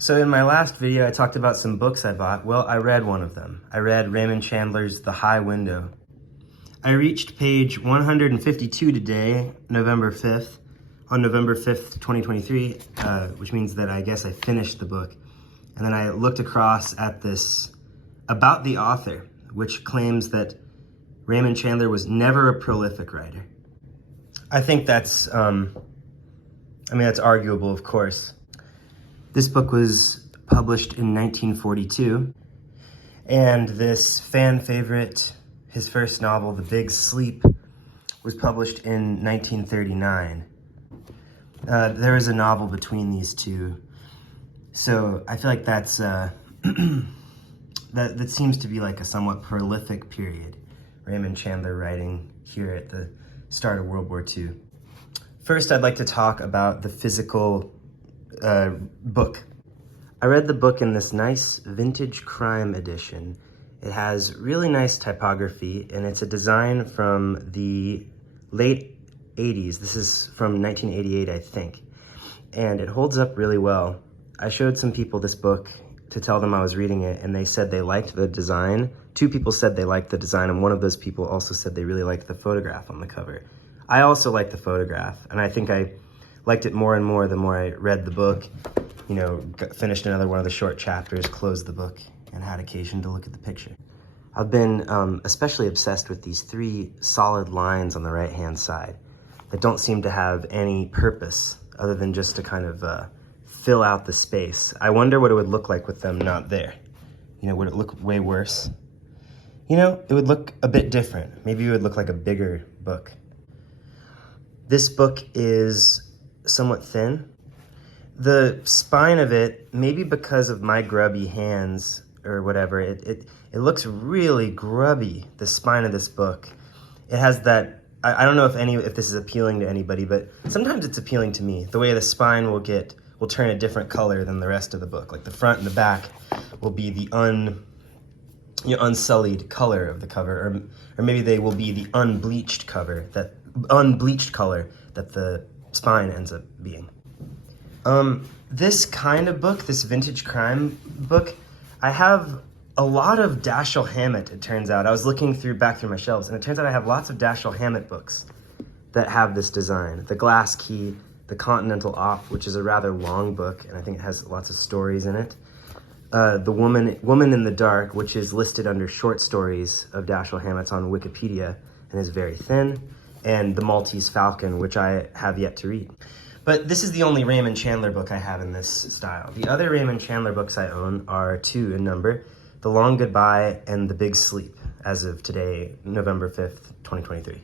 So in my last video, I talked about some books I bought. Well, I read one of them. I read Raymond Chandler's The High Window. I reached page 152 today, November 5th, on November 5th, 2023, which means that I guess I finished the book. And then I looked across at this about the author, which claims that Raymond Chandler was never a prolific writer. I think that's, that's arguable, of course. This book was published in 1942, and this fan favorite, his first novel, The Big Sleep, was published in 1939. There is a novel between these two, so I feel like that's that seems to be like a somewhat prolific period. Raymond Chandler writing here at the start of World War II. First, I'd like to talk about the physical book. I read the book in this nice vintage crime edition. It has really nice typography, and it's a design from the late 80s. This is from 1988, I think. And it holds up really well. I showed some people this book to tell them I was reading it, and they said they liked the design. Two people said they liked the design, and one of those people also said they really liked the photograph on the cover. I also liked the photograph, and I think I liked it more and more the more I read the book, finished another one of the short chapters, closed the book, and had occasion to look at the picture. I've been especially obsessed with these three solid lines on the right-hand side that don't seem to have any purpose other than just to kind of fill out the space. I wonder what it would look like with them not there. Would it look way worse? It would look a bit different. Maybe it would look like a bigger book. This book is somewhat thin. The spine of it, maybe because of my grubby hands or whatever, it looks really grubby, the spine of this book. It has that, I don't know if this is appealing to anybody, but sometimes it's appealing to me. The way the spine will turn a different color than the rest of the book. Like the front and the back will be the unsullied color of the cover, or maybe they will be the unbleached color that the spine ends up being. This kind of book, this vintage crime book, I have a lot of Dashiell Hammett, it turns out. I was looking back through my shelves, and it turns out I have lots of Dashiell Hammett books that have this design. The Glass Key, The Continental Op, which is a rather long book, and I think it has lots of stories in it. The Woman in the Dark, which is listed under short stories of Dashiell Hammett's on Wikipedia and is very thin. And The Maltese Falcon, which I have yet to read. But this is the only Raymond Chandler book I have in this style. The other Raymond Chandler books I own are two in number, The Long Goodbye and The Big Sleep, as of today, November 5th, 2023.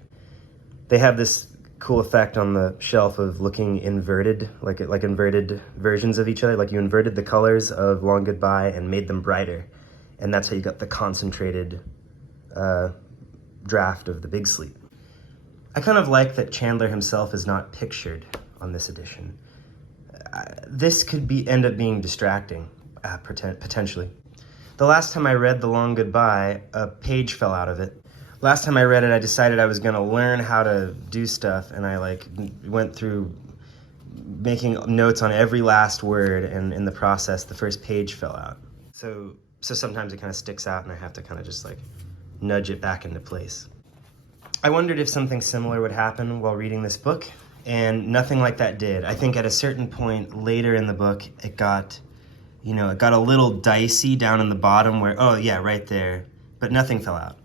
They have this cool effect on the shelf of looking inverted, like inverted versions of each other. Like you inverted the colors of Long Goodbye and made them brighter. And that's how you got the concentrated draft of The Big Sleep. I kind of like that Chandler himself is not pictured on this edition. This could end up being distracting, potentially. The last time I read The Long Goodbye, a page fell out of it. Last time I read it, I decided I was going to learn how to do stuff, and I went through making notes on every last word, and in the process, the first page fell out. So sometimes it kind of sticks out, and I have to kind of just nudge it back into place. I wondered if something similar would happen while reading this book, and nothing like that did. I think at a certain point later in the book, it got a little dicey down in the bottom where, oh yeah, right there, but nothing fell out.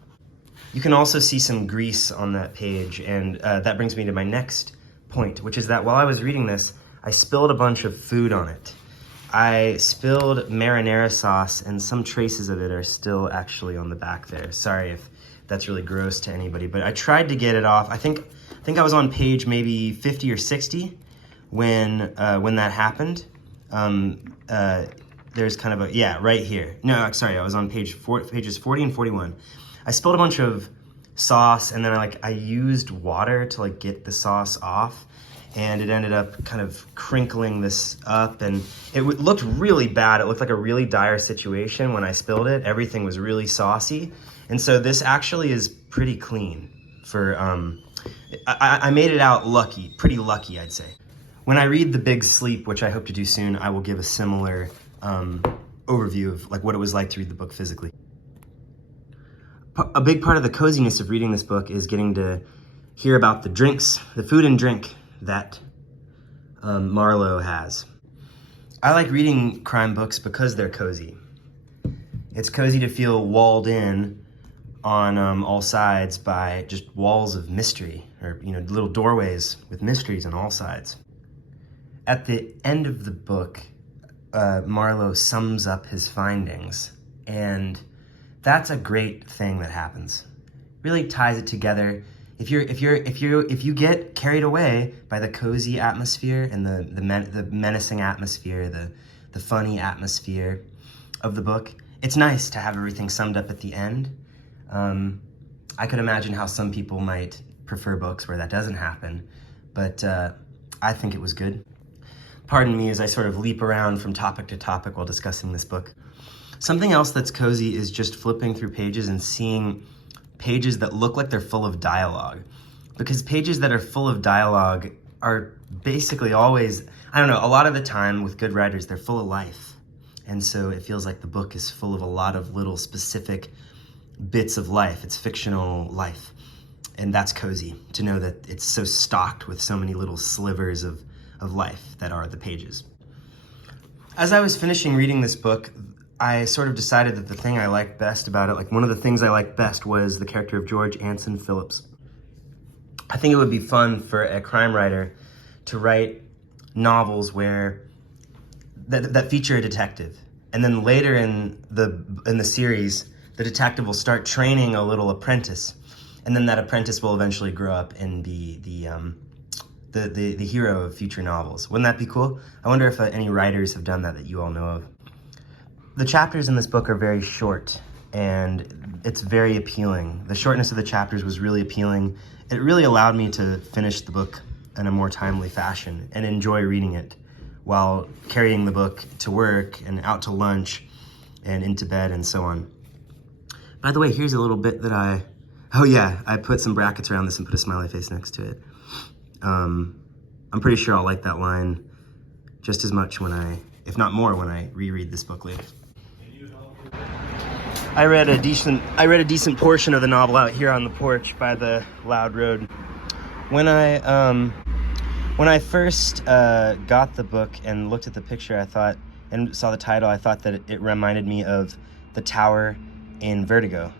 You can also see some grease on that page, and that brings me to my next point, which is that while I was reading this, I spilled a bunch of food on it. I spilled marinara sauce, and some traces of it are still actually on the back there. Sorry if that's really gross to anybody, but I tried to get it off. I think I was on page maybe 50 or 60 when that happened. There's kind of right here. No, sorry, I was on pages 40 and 41. I spilled a bunch of sauce, and then I used water to get the sauce off, and it ended up kind of crinkling this up, and it looked really bad. It looked like a really dire situation when I spilled it. Everything was really saucy, and so this actually is pretty clean for, I made it out pretty lucky, I'd say. When I read The Big Sleep, which I hope to do soon, I will give a similar overview of like what it was like to read the book physically. A big part of the coziness of reading this book is getting to hear about the drinks, the food and drink that Marlowe has. I like reading crime books because they're cozy. It's cozy to feel walled in on all sides by just walls of mystery, or little doorways with mysteries on all sides. At the end of the book, Marlowe sums up his findings, and that's a great thing that happens. Really ties it together. If you get carried away by the cozy atmosphere and the menacing atmosphere, the funny atmosphere of the book, it's nice to have everything summed up at the end. I could imagine how some people might prefer books where that doesn't happen, but I think it was good. Pardon me as I sort of leap around from topic to topic while discussing this book. Something else that's cozy is just flipping through pages and seeing pages that look like they're full of dialogue. Because pages that are full of dialogue are basically always, I don't know, a lot of the time with good writers, they're full of life. And so it feels like the book is full of a lot of little specific bits of life. It's fictional life. And that's cozy, to know that it's so stocked with so many little slivers of life that are the pages. As I was finishing reading this book, I sort of decided that the thing I liked best about it, like one of the things I liked best, was the character of George Anson Phillips. I think it would be fun for a crime writer to write novels where that feature a detective, and then later in the series, the detective will start training a little apprentice, and then that apprentice will eventually grow up and be the hero of future novels. Wouldn't that be cool? I wonder if any writers have done that you all know of. The chapters in this book are very short, and it's very appealing. The shortness of the chapters was really appealing. It really allowed me to finish the book in a more timely fashion and enjoy reading it while carrying the book to work and out to lunch and into bed and so on. By the way, here's a little bit that I put some brackets around this and put a smiley face next to it. I'm pretty sure I'll like that line just as much if not more, when I reread this book later. I read a decent portion of the novel out here on the porch by the loud road. When I first got the book and looked at the picture, and saw the title, I thought that it reminded me of the tower in Vertigo.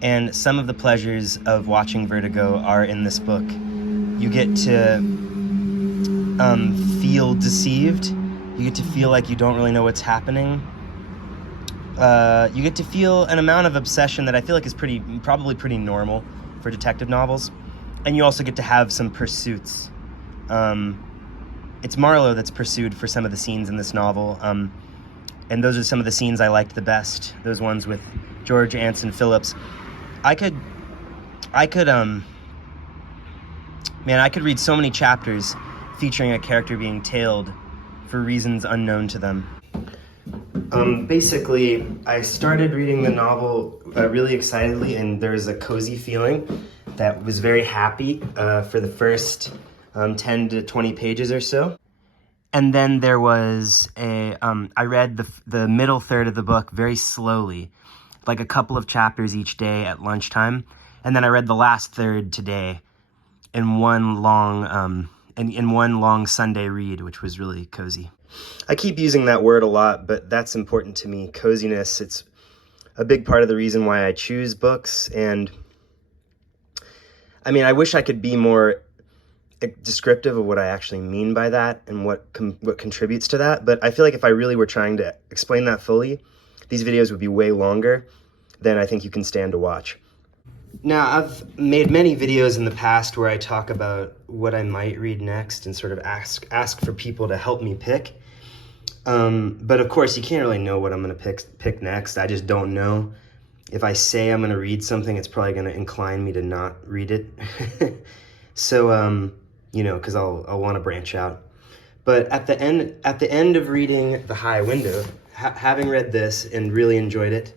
And some of the pleasures of watching Vertigo are in this book. You get to feel deceived. You get to feel like you don't really know what's happening. You get to feel an amount of obsession that I feel like is probably pretty normal for detective novels. And you also get to have some pursuits. It's Marlowe that's pursued for some of the scenes in this novel. And those are some of the scenes I liked the best. Those ones with George Anson Phillips. I could read so many chapters featuring a character being tailed for reasons unknown to them. Basically, I started reading the novel really excitedly, and there's a cozy feeling that was very happy for the first 10 to 20 pages or so. And then there was I read the middle third of the book very slowly, like a couple of chapters each day at lunchtime. And then I read the last third today in one long Sunday read, which was really cozy. I keep using that word a lot, but that's important to me. Coziness, it's a big part of the reason why I choose books. And I mean, I wish I could be more descriptive of what I actually mean by that and what contributes to that. But I feel like if I really were trying to explain that fully, these videos would be way longer than I think you can stand to watch. Now, I've made many videos in the past where I talk about what I might read next and sort of ask for people to help me pick. But of course, you can't really know what I'm going to pick next. I just don't know. If I say I'm going to read something, it's probably going to incline me to not read it. So, because I'll want to branch out. But at the end of reading The High Window, having read this and really enjoyed it,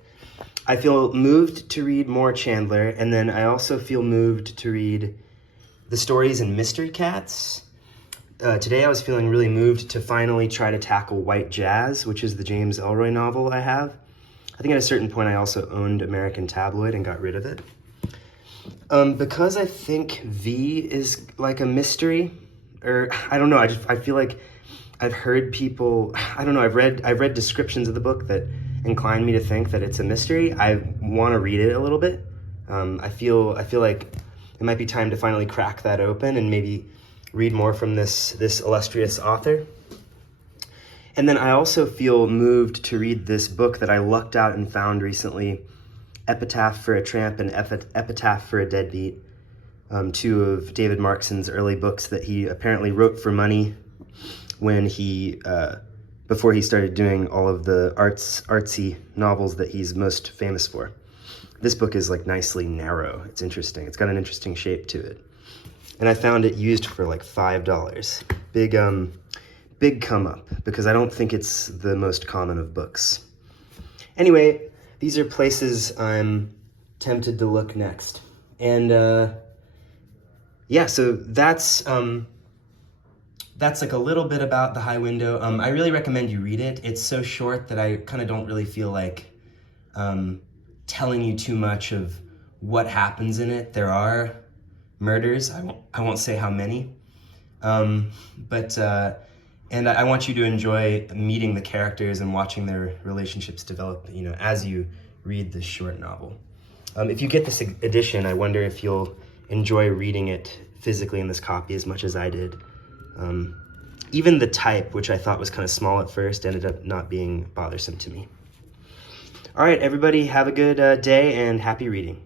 I feel moved to read more Chandler, and then I also feel moved to read the stories in Mystery Cats. Today I was feeling really moved to finally try to tackle White Jazz, which is the James Ellroy novel I have. I think at a certain point I also owned American Tabloid and got rid of it. Because I think V is like a mystery, or I don't know, I feel like I've heard people, I don't know, I've read descriptions of the book that incline me to think that it's a mystery. I want to read it a little bit. I feel like it might be time to finally crack that open and maybe read more from this illustrious author. And then I also feel moved to read this book that I lucked out and found recently, Epitaph for a Tramp and Epitaph for a Deadbeat, two of David Markson's early books that he apparently wrote for money when he, before he started doing all of the artsy novels that he's most famous for. This book is like nicely narrow. It's interesting. It's got an interesting shape to it. And I found it used for like $5. Big come up, because I don't think it's the most common of books. Anyway, these are places I'm tempted to look next. And yeah, so that's like a little bit about The High Window. I really recommend you read it. It's so short that I kind of don't really feel like telling you too much of what happens in it. There are murders. I won't say how many. And I want you to enjoy meeting the characters and watching their relationships develop, as you read this short novel. If you get this edition, I wonder if you'll enjoy reading it physically in this copy as much as I did. Even the type, which I thought was kind of small at first, ended up not being bothersome to me. All right, everybody, have a good day and happy reading.